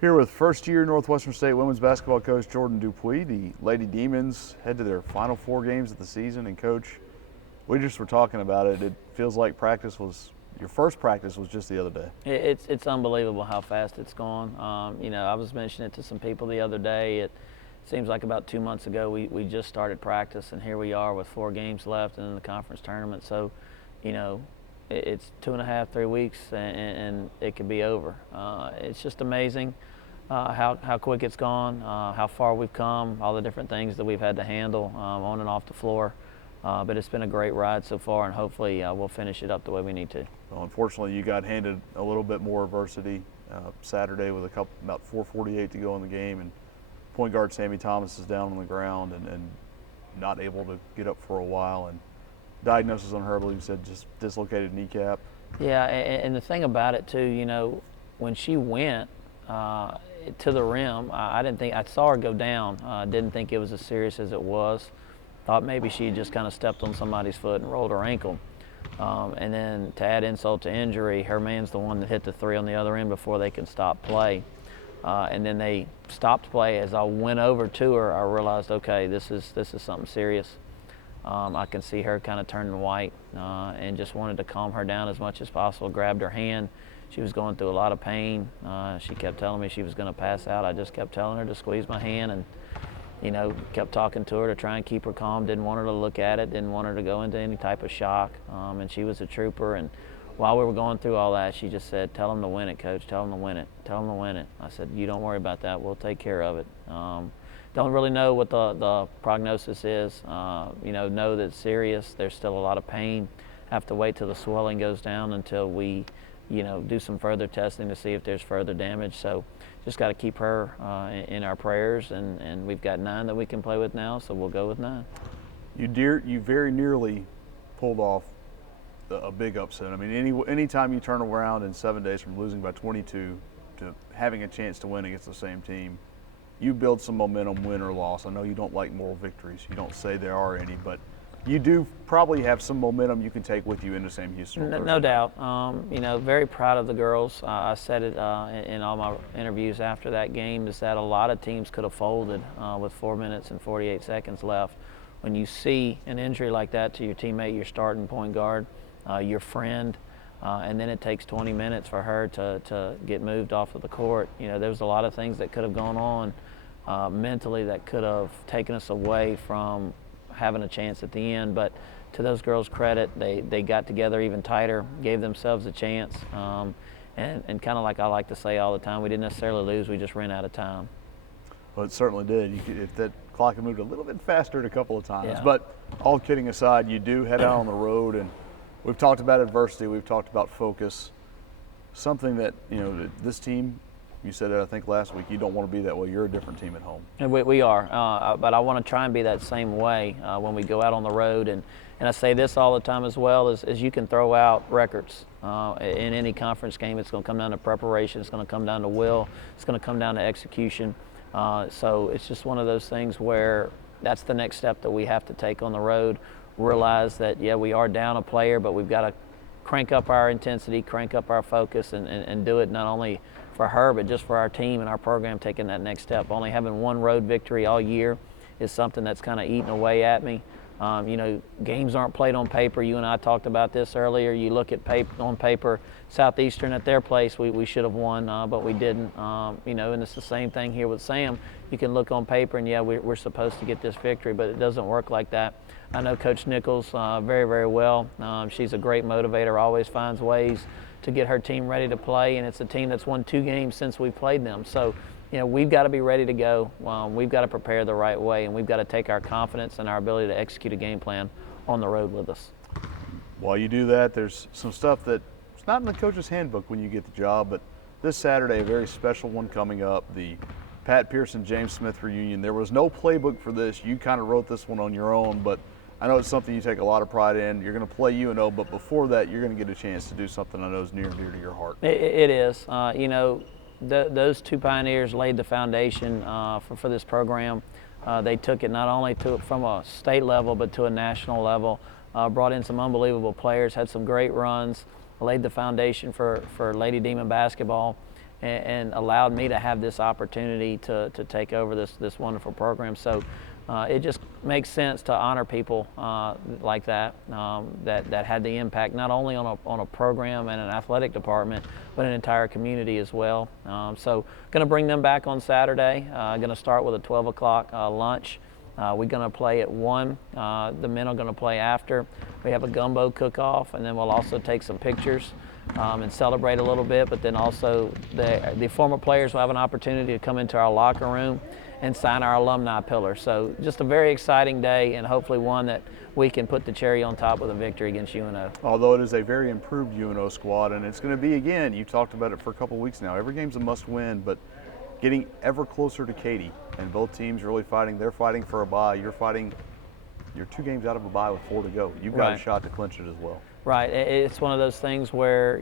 Here with first-year Northwestern State women's basketball coach Jordan Dupuy. The Lady Demons head to their final 4 games of the season. And Coach, we just were talking about it. It feels like your first practice was just the other day. It's unbelievable how fast it's gone. I was mentioning it to some people the other day. It seems like about 2 months ago we just started practice, and here we are with 4 games left and in the conference tournament. So, it's 2.5, 3 weeks, and it could be over. It's just amazing how quick it's gone, how far we've come, all the different things that we've had to handle on and off the floor. But it's been a great ride so far, and hopefully we'll finish it up the way we need to. Well, unfortunately, you got handed a little bit more adversity Saturday with about 4:48 to go in the game, and point guard Sammy Thomas is down on the ground and not able to get up for a while. And diagnosis on her, I believe you said, just dislocated kneecap. Yeah, and the thing about it too, when she went to the rim, I saw her go down. Didn't think it was as serious as it was. Thought maybe she just kind of stepped on somebody's foot and rolled her ankle. And then to add insult to injury, her man's the one that hit the 3 on the other end before they could stop play. And then they stopped play. As I went over to her, I realized, okay, this is something serious. I can see her kind of turning white, and just wanted to calm her down as much as possible. Grabbed her hand. She was going through a lot of pain. She kept telling me she was going to pass out. I just kept telling her to squeeze my hand, and kept talking to her to try and keep her calm. Didn't want her to look at it. Didn't want her to go into any type of shock. And she was a trooper. And while we were going through all that, she just said, "Tell them to win it, Coach. Tell them to win it. Tell them to win it." I said, "You don't worry about that. We'll take care of it." Don't really know what the prognosis is. Know that it's serious. There's still a lot of pain. Have to wait till the swelling goes down until we, do some further testing to see if there's further damage. So just got to keep her in our prayers, and we've got 9 that we can play with now, so we'll go with 9. You very nearly pulled off a big upset. I mean, any time you turn around in 7 days from losing by 22 to having a chance to win against the same team, you build some momentum, win or loss. I know you don't like moral victories. You don't say there are any, but you do probably have some momentum you can take with you into Sam Houston. No doubt. Very proud of the girls. I said it in all my interviews after that game, is that a lot of teams could have folded with 4 minutes and 48 seconds left. When you see an injury like that to your teammate, your starting point guard, your friend, and then it takes 20 minutes for her to get moved off of the court. There was a lot of things that could have gone on mentally that could have taken us away from having a chance at the end. But to those girls' credit, they got together even tighter, gave themselves a chance, and kind of like I like to say all the time, we didn't necessarily lose, we just ran out of time. Well, it certainly did. If that clock had moved a little bit faster a couple of times. Yeah. But all kidding aside, you do head out on the road, and we've talked about adversity, we've talked about focus. Something that, this team, you said it, I think last week, you don't want to be that way. You're a different team at home. And we are, but I want to try and be that same way when we go out on the road. And I say this all the time as well, is you can throw out records in any conference game. It's going to come down to preparation. It's going to come down to will. It's going to come down to execution. So it's just one of those things where that's the next step that we have to take on the road. Realize that, yeah, we are down a player, but we've got to crank up our intensity, crank up our focus, and do it not only for her, but just for our team and our program taking that next step. Only having 1 road victory all year is something that's kind of eating away at me. Games aren't played on paper. You and I talked about this earlier. You look at on paper, Southeastern at their place, we should have won, but we didn't. And it's the same thing here with Sam. You can look on paper and, yeah, we're supposed to get this victory, but it doesn't work like that. I know Coach Nichols very, very well. She's a great motivator, always finds ways to get her team ready to play, and it's a team that's won 2 games since we played them. So, we've got to be ready to go. We've got to prepare the right way, and we've got to take our confidence and our ability to execute a game plan on the road with us. While you do that, there's some stuff that's not in the coach's handbook when you get the job, but this Saturday, a very special one coming up, the Pat Pierson, James Smith reunion. There was no playbook for this. You kind of wrote this one on your own, but I know it's something you take a lot of pride in. You're going to play UNO, but before that, you're going to get a chance to do something I know is near and dear to your heart. It is. Those 2 pioneers laid the foundation for this program. They took it not only from a state level, but to a national level. Brought in some unbelievable players, had some great runs, laid the foundation for Lady Demon basketball. and allowed me to have this opportunity to take over this wonderful program. So it just makes sense to honor people like that, that had the impact not only on a program and an athletic department, but an entire community as well. So going to bring them back on Saturday. Going to start with a 12 o'clock lunch. We're going to play at 1. The men are going to play after. We have a gumbo cook-off, and then we'll also take some pictures and celebrate a little bit. But then also the former players will have an opportunity to come into our locker room and sign our alumni pillar. So just a very exciting day, and hopefully one that we can put the cherry on top with a victory against UNO. Although it is a very improved UNO squad, and it's going to be, again, you talked about it for a couple of weeks now, every game's a must-win, but getting ever closer to Katy, and both teams really fighting. They're fighting for a bye. You're 2 games out of a bye with 4 to go. You've got a shot to clinch it as well. Right. It's one of those things where,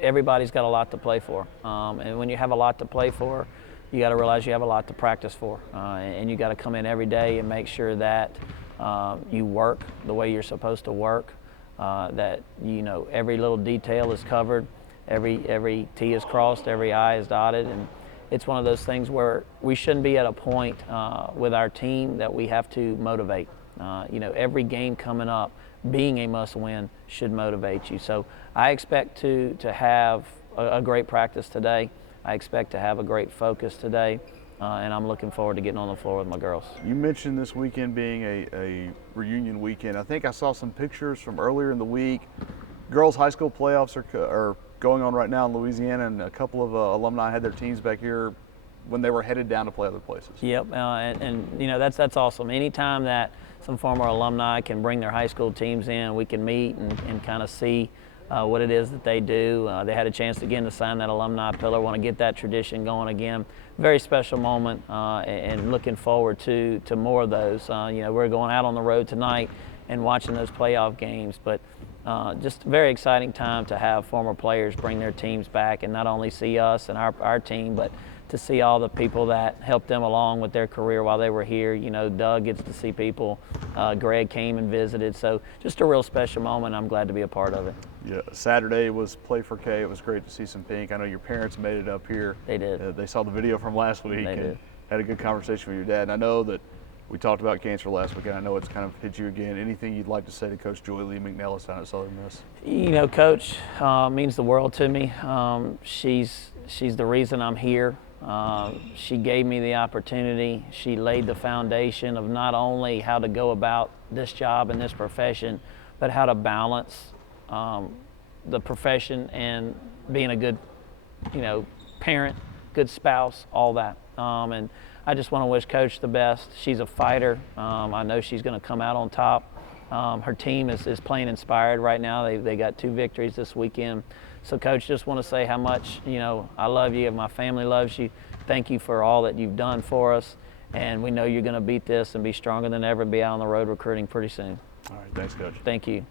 everybody's got a lot to play for. And when you have a lot to play for, you got to realize you have a lot to practice for. And you got to come in every day and make sure that you work the way you're supposed to work, that, every little detail is covered, every T is crossed, every I is dotted. And it's one of those things where we shouldn't be at a point with our team that we have to motivate. Every game coming up, being a must-win should motivate you. So I expect to have a great practice today. I expect to have a great focus today, and I'm looking forward to getting on the floor with my girls. You mentioned this weekend being a reunion weekend. I think I saw some pictures from earlier in the week. Girls high school playoffs are going on right now in Louisiana, and a couple of alumni had their teams back here when they were headed down to play other places. Yep, that's awesome. Anytime that some former alumni can bring their high school teams in, we can meet and kind of see what it is that they do. They had a chance again to sign that alumni pillar. Want to get that tradition going again. Very special moment, and looking forward to more of those. We're going out on the road tonight and watching those playoff games, but just a very exciting time to have former players bring their teams back and not only see us and our team, but to see all the people that helped them along with their career while they were here. Doug gets to see people. Greg came and visited. So just a real special moment. I'm glad to be a part of it. Yeah, Saturday was Play for K. It was great to see some pink. I know your parents made it up here. They did. They saw the video from last week and had a good conversation with your dad. And I know that we talked about cancer last week, and I know it's kind of hit you again. Anything you'd like to say to Coach Joy Lee McNellis down at Southern Miss? Coach means the world to me. She's the reason I'm here. She gave me the opportunity. She laid the foundation of not only how to go about this job and this profession, but how to balance the profession and being a good, parent, good spouse, all that. And I just want to wish Coach the best. She's a fighter. I know she's going to come out on top. Her team is playing inspired right now. They got 2 victories this weekend. So, Coach, just want to say how much, I love you and my family loves you. Thank you for all that you've done for us. And we know you're going to beat this and be stronger than ever and be out on the road recruiting pretty soon. All right, thanks, Coach. Thank you.